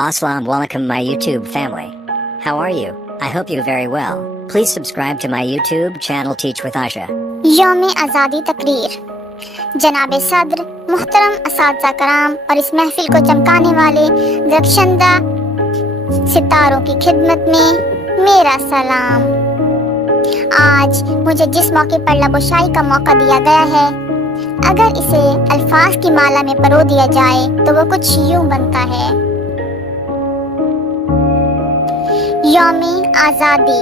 Assalamu alaikum my YouTube family. How are you? I hope you very well. Please subscribe to my YouTube channel Teach with Aisha. यौम आज़ादी तकरीर। जनाब सदर, मुहतरम असातिज़ा कराम और इस महफिल को चमकाने वाले रक्षंदा सितारों की खिदमत में मेरा सलाम। आज मुझे जिस मौके पर लबोशाई का मौका दिया गया है, अगर इसे अल्फाज की माला में परो दिया जाए तो वो कुछ यूं बनता है। यौम आज़ादी।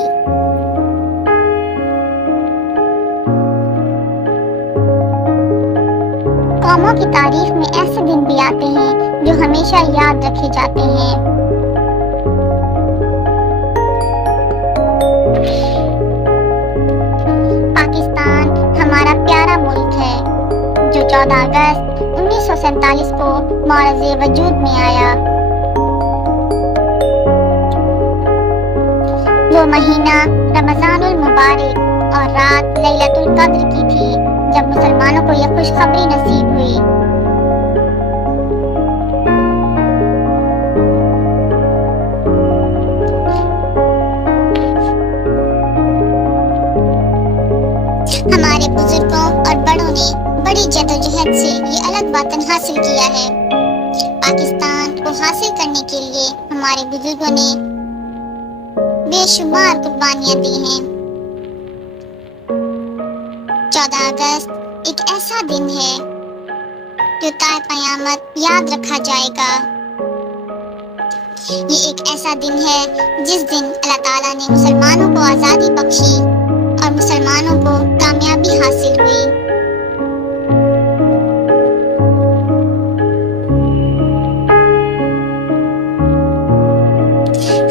कौमों की तारीख में ऐसे दिन भी आते हैं जो हमेशा याद रखे जाते हैं। पाकिस्तान हमारा प्यारा मुल्क है जो 14 अगस्त 1947 को मौरज़े वजूद में आया। वो महीना रमज़ानुल मुबारक और रात लैलतुल क़द्र की थी जब मुसलमानों को यह खुशखबरी नसीब हुई। हमारे बुजुर्गों और बड़ों ने बड़ी जद्दोजहद से ये अलग वतन हासिल किया है। पाकिस्तान को हासिल करने के लिए हमारे बुजुर्गों ने बेशुमार कुर्बानियां दी हैं। 14 अगस्त एक ऐसा दिन है जो ताए क़यामत याद रखा जाएगा। ये एक ऐसा दिन है जिस दिन अल्लाह ताला ने मुसलमानों को आज़ादी बख्शी और मुसलमानों को कामयाबी हासिल हुई।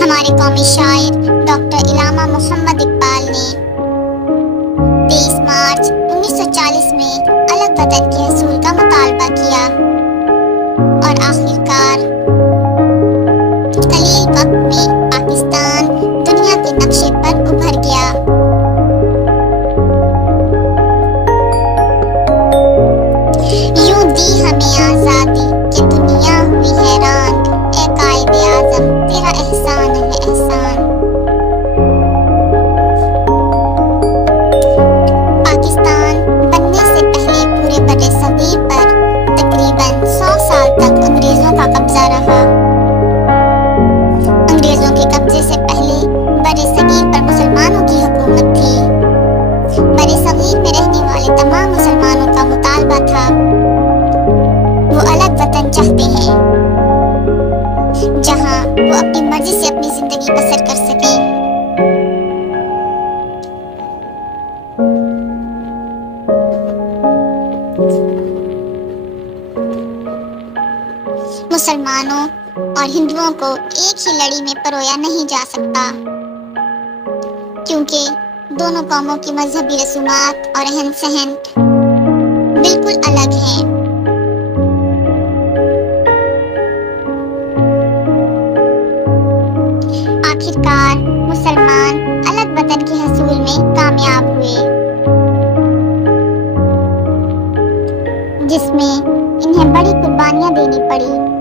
हमारे कौमी शायर डॉक्टर इलामा मोहम्मद इकबाल ने 23 मार्च 1940 में अलग वतन के हसूल का मुतालबा किया और आखिरकार कलील वक्त में पाकिस्तान दुनिया के नक्शे पर उभर गया। यूं दी हमें आज़ादी कि दुनिया हुई हैरान, ए कायदे आज़म तेरा एहसान है एहसान। पाकिस्तान बनने से पहले पूरे बड़े सगीर पर तकरीबन 100 साल तक अंग्रेजों का कब्जा रहा। अंग्रेजों के कब्जे से पहले बड़े सगीर पर मुसलमानों की हुकूमत थी। बड़े सगीर में रहने वाले तमाम मुसलमानों का मुतालबा था, वो अलग वतन चाहते हैं जहां वो अपनी मर्जी से अपनी जिंदगी बसर कर सके। मुसलमानों और हिंदुओं को एक ही लड़ी में परोया नहीं जा सकता, क्योंकि दोनों कौमों की मजहबी रसूमात और रहन सहन बिल्कुल अलग हैं। आखिरकार मुसलमान अलग वतन के हसूल में कामयाब हुए, जिसमें इन्हें बड़ी कुर्बानियां देनी पड़ी।